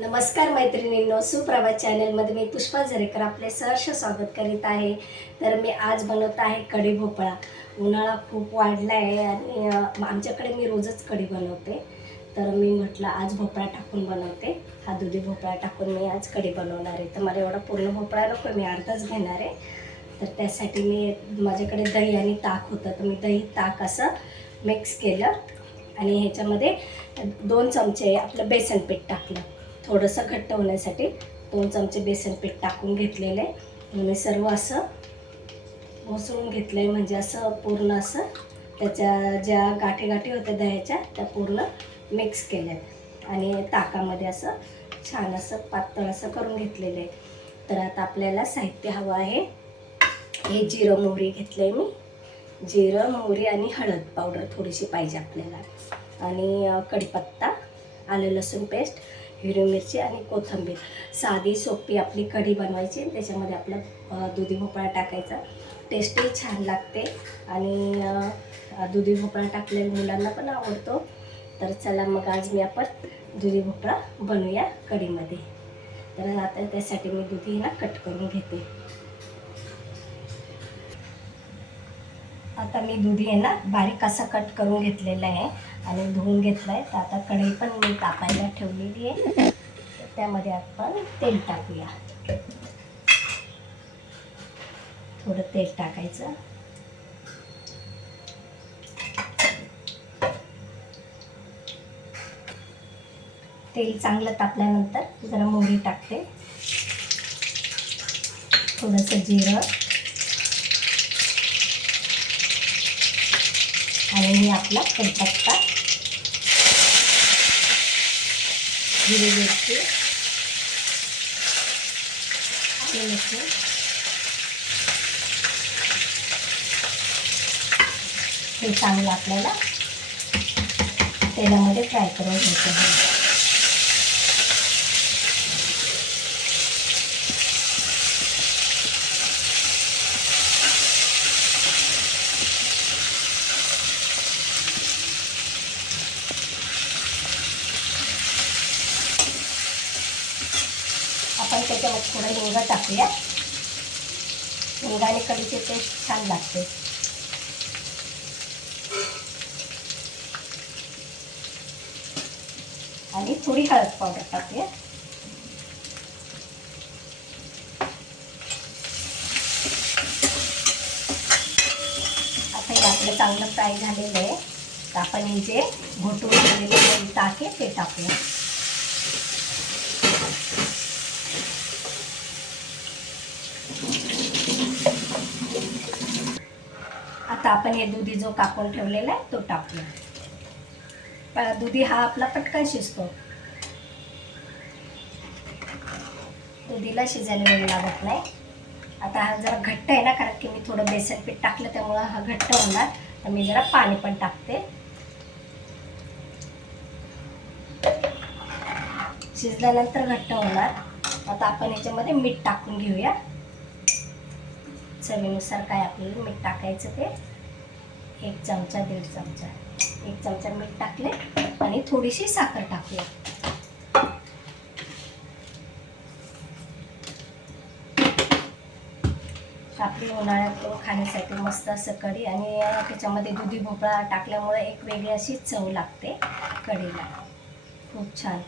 नमस्कार मैत्रिणींनो सुप्रभात चॅनलमध्ये मी पुष्पा झरेकर आपले सहर्ष स्वागत करीत आहे. तर मी आज बनवत आहे कढी भोपळा. उन्हाळा खूप वाढला आहे आणि आमच्याकडे मी रोजच कढी बनवते. तर मी म्हटलं आज भोपळा टाकून बनवते. हा दुधी भोपळा टाकून मी आज कढी बनवणार आहे. तर मला एवढा पूर्ण भोपळा नको मी अर्धाच घेणार आहे. तर त्यासाठी मी माझ्याकडे दही आणि ताक होतं. तर मी दही ताक असं मिक्स केलं आणि ह्याच्यामध्ये दोन चमचे आपलं बेसन पीठ टाकलं. थोडंसं घट्ट होण्यासाठी दोन चमचे बेसन पीठ टाकून घेतलेलं आहे. मी सर्व असं घोसळून घेतलं आहे म्हणजे असं पूर्ण असं त्याच्या ज्या गाठी गाठी होत्या दह्याच्या त्या पूर्ण मिक्स केल्यात. आणि ताकामध्ये असं छान असं पातळ असं करून घेतलेलं आहे. तर आता आपल्याला साहित्य हवं आहे. हे जिरं मोहरी घेतलं आहे मी. जिरं मोहरी आणि हळद पावडर थोडीशी पाहिजे आपल्याला. आणि कढीपत्ता आलं लसूण पेस्ट हिरवी मिरची आणि कोथिंबीर. साधी सोपी आपली कढी बनवायची त्याच्यामध्ये आपला दुधी भोपळा टाकायचा. टेस्टही छान लागते आणि दुधी भोपळा टाकलेला मुलांना पण आवडतो. तर चला मग आज मी आपण दुधी भोपळा बनवूया कढीमध्ये. तर आता त्यासाठी मी दुधी ना कट करून घेते. आता मी दुधी आहे ना बारीक असा कट करून घेतलेला आहे आणि धुवून घेतला आहे तर आता कढई पण मी तापायला ठेवलेली आहे. त्यामध्ये आपण तेल टाकूया. थोडं तेल टाकायचं. तेल चांगलं तापल्यानंतर जरा मोहरी टाकते. थोडंसं जिरं. आणि मी आपला कढीपत्ता. हिरवी मिरची. आलं लसूण. हे चांगलं आपल्याला तेलामध्ये फ्राय करून घ्यायचं आहे. आपण त्याच्यामध्ये थोडं हिंग टाकूया. हिंगाने आणि कढीची टेस्ट छान लागते. आणि थोडी हळद पावडर टाकूया. आता हे आपलं चांगलं फ्राय झालेलं आहे. आपण हे जे घोटून ठेवलेले ताक आहे ते टाकूया. आता आपण हे दुधी जो कापून ठेवलेला आहे तो टाकूया. दुधी हा आपला पटकन शिजतो. दुधीला शिजायला वेळ लागत नाही. आता हा जरा घट्ट आहे ना कारण की मी थोडं बेसन पीठ टाकलं त्यामुळं हा घट्ट होणार. तर मी जरा पाणी पण टाकते. शिजल्यानंतर घट्ट होणार. आता आपण याच्यामध्ये मीठ टाकून घेऊया. चवीनुसार काय आपल्याला मीठ टाकायचं ते? एक चमचा दीड चमचा. एक चमचा मीठ टाकले आणि थोडीशी साखर टाकूया आपली उन्हाळ्यात खाण्यासाठी मस्त असं कढी आणि त्याच्यामध्ये दुधी भोपळा टाकल्यामुळे एक वेगळी अशी चव लागते कढीला. खूप छान.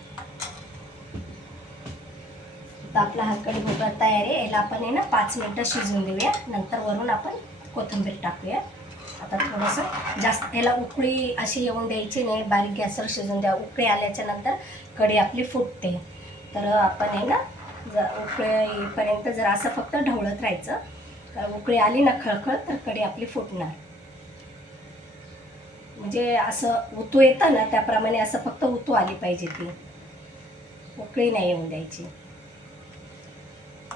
तर आपला हा भोपळा तयार आहे. याला आपण आहे ना पाच मिनटं शिजवून देऊया. नंतर वरून आपण कोथिंबीर टाकूया. आता थोडंसं जास्त याला उकळी अशी येऊन द्यायची नाही. बारीक गॅसवर शिजून द्या. उकळी आल्याच्यानंतर कढी आपली फुटते. तर आपण आहे ना जर उकळीपर्यंत जर असं फक्त ढवळत राहायचं तर उकळी आली ना खळखळ तर कढी आपली फुटणार. म्हणजे असं उतू येतं ना त्याप्रमाणे असं फक्त उतू आली पाहिजे ती. उकळी नाही येऊन द्यायची.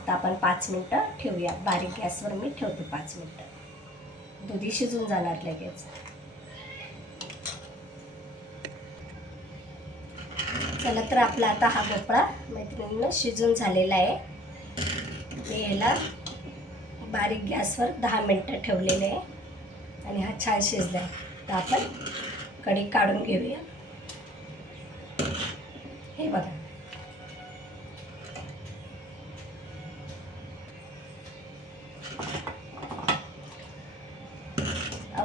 आता आपण पाच मिनटं ठेवूया बारीक गॅसवर मी ठेवते पाच मिनटं. दुधी शिजून जाणार लगेच. चला तर आपला आता हा भोपळा मैत्रिणीनं शिजून झालेला आहे. मी ह्याला बारीक गॅसवर दहा मिनटं ठेवलेले आहे. आणि हा छान शिजला आहे तर आपण कढी काढून घेऊया. हे बघा.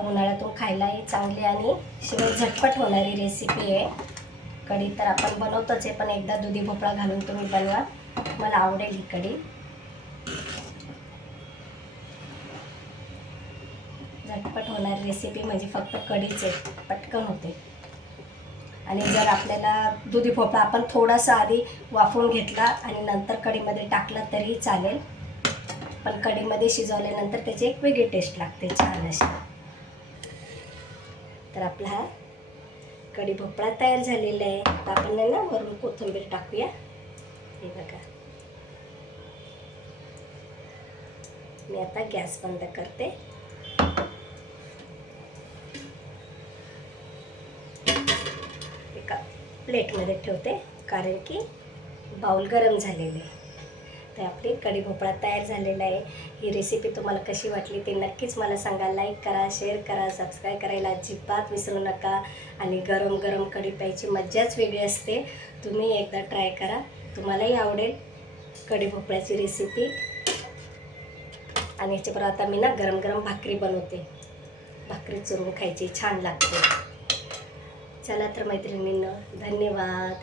उन्हाळ्यातून खायलाही चांगली आणि शिवाय झटपट होणारी रेसिपी आहे. कढी तर आपण बनवतोच आहे पण एकदा दुधी भोपळा घालून तुम्ही बनवा. मला आवडेल ही कढी. झटपट होणारी रेसिपी म्हणजे फक्त कढीच आहे पटकन होते. आणि जर आपल्याला दुधी भोपळा आपण थोडासा आधी वाफवून घेतला आणि नंतर कढीमध्ये टाकला तरीही चालेल. पण कढीमध्ये शिजवल्यानंतर त्याची एक वेगळी टेस्ट लागते छान अशी. तर आपला हा कढी भोपळा तयार झालेला आहे. तर आपण आहे ना वरून कोथिंबीर टाकूया. हे बघा. मी आता गॅस बंद करते. एका प्लेटमध्ये ठेवते कारण की बाउल गरम झालेले आहे. तर आपली कढी भोपळा तयार झालेला आहे. ही रेसिपी तुम्हाला कशी वाटली ते नक्कीच मला सांगा. लाईक करा शेअर करा सबस्क्राईब करायला अजिबात विसरू नका. आणि गरम गरम कढी प्यायची मज्जाच वेगळी असते. तुम्ही एकदा ट्राय करा. तुम्हालाही आवडेल कढी भोपळ्याची रेसिपी आणि ह्याच्याबरोबर आता मी ना गरम गरम भाकरी बनवते. भाकरी चुरून खायची छान लागते. चला तर मैत्रिणींना धन्यवाद.